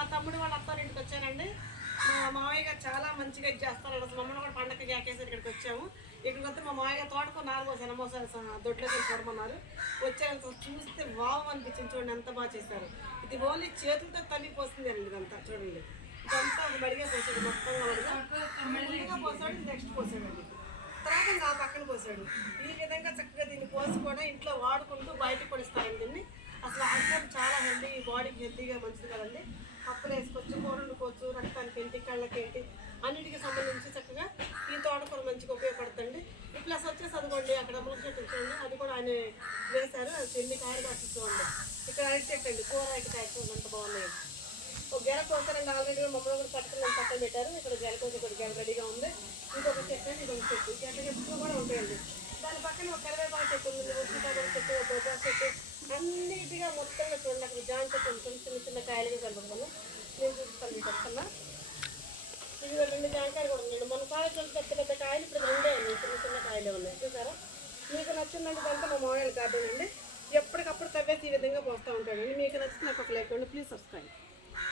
మా తమ్ముడు వాళ్ళ అత్తారింటికి వచ్చానండి. మా మామయ్య గారు చాలా మంచిగా ఇది చేస్తారు. అసలు మమ్మల్ని కూడా పండగకి జాకేసి ఇక్కడికి వచ్చాము. ఇక్కడికి వస్తే మా మామయ్య గారు తోటకు 4 దొడ్లోకి వెళ్ళి చూడమన్నారు. వచ్చాక చూస్తే వావ్ అనిపించింది. చూడండి ఎంత బాగా చేశారు. ఇది ఓన్లీ చేతులతో తల్లి పోస్తుందండి. ఇదంతా చూడండి, ఇదంతా ఒక బడిగా పోసాడు, మొత్తంగా ముందుగా పోసాడు, నెక్స్ట్ పోసాడండి, తర్వాత నా పక్కన పోసాడు. ఈ విధంగా చక్కగా దీన్ని పోసి కూడా ఇంట్లో వాడుకుంటూ బయటకు పడిస్తారండి దీన్ని. అసలు అర్థం చాలా హెల్దీ, బాడీకి హెల్దీగా మంచిది కదండి. పప్పులు వేసుకోవచ్చు, కూర వండుకోవచ్చు, రక్తానికి ఏంటి, కళ్ళకి ఏంటి, అన్నిటికీ సంబంధించి చక్కగా ఈ తోటకూర మంచిగా ఉపయోగపడుతుంది. ప్లస్ వచ్చేసి అదిగోండి అక్కడ మురుగు చెట్టు చూడండి, అది కూడా ఆయన వేశారు. అది ఎన్ని కాయలు కాసి చూడండి. ఇక్కడ అరటి చెట్టు అండి, కూర అరటి కాయ చూడండి ఎంత బాగున్నాయి. ఒక గెల కోసారండి, ఆల్రెడీ మమ్మల్ని కూడా పట్టుకుని పక్కన పెట్టారు. ఇక్కడ గెల కోసి ఇక్కడ గెల రెడీగా ఉంది. ఇంకొక చెట్టు అండి, ఇదొక చెట్టు, గెల చెట్లు కూడా ఉంటాయండి. దాని పక్కన ఒక కరివేపాకు చెట్టు ఉంది, ఉసిరికాయ చెట్టు, బొబ్బా చెట్టు, అన్నిటిగా మొత్తంగా చూడండి. అక్కడ జాన్ చెట్టు ఉంటుంది, చిన్న చిన్న కాయలుగా కనపడుతుంది. నేను చూపిస్తాను మీకు వస్తున్నా. ఇది 2 జాంకాయలు కూడా ఉన్నాయండి. మన కాయలు పెద్ద పెద్ద కాయలు ఇప్పుడు 2 ఉన్నాయి, చిన్న చిన్న కాయలే ఉన్నాయి. చూసారా? మీకు నచ్చిందంటే దాంతో మా మామయ్య గార్డెన్ అండి. ఎప్పటికప్పుడు తవ్వేసి ఈ విధంగా పోస్తూ ఉంటాడండి. మీకు నచ్చితే నాకు ఒక లైక్ అండి, ప్లీజ్ సబ్స్క్రైబ్.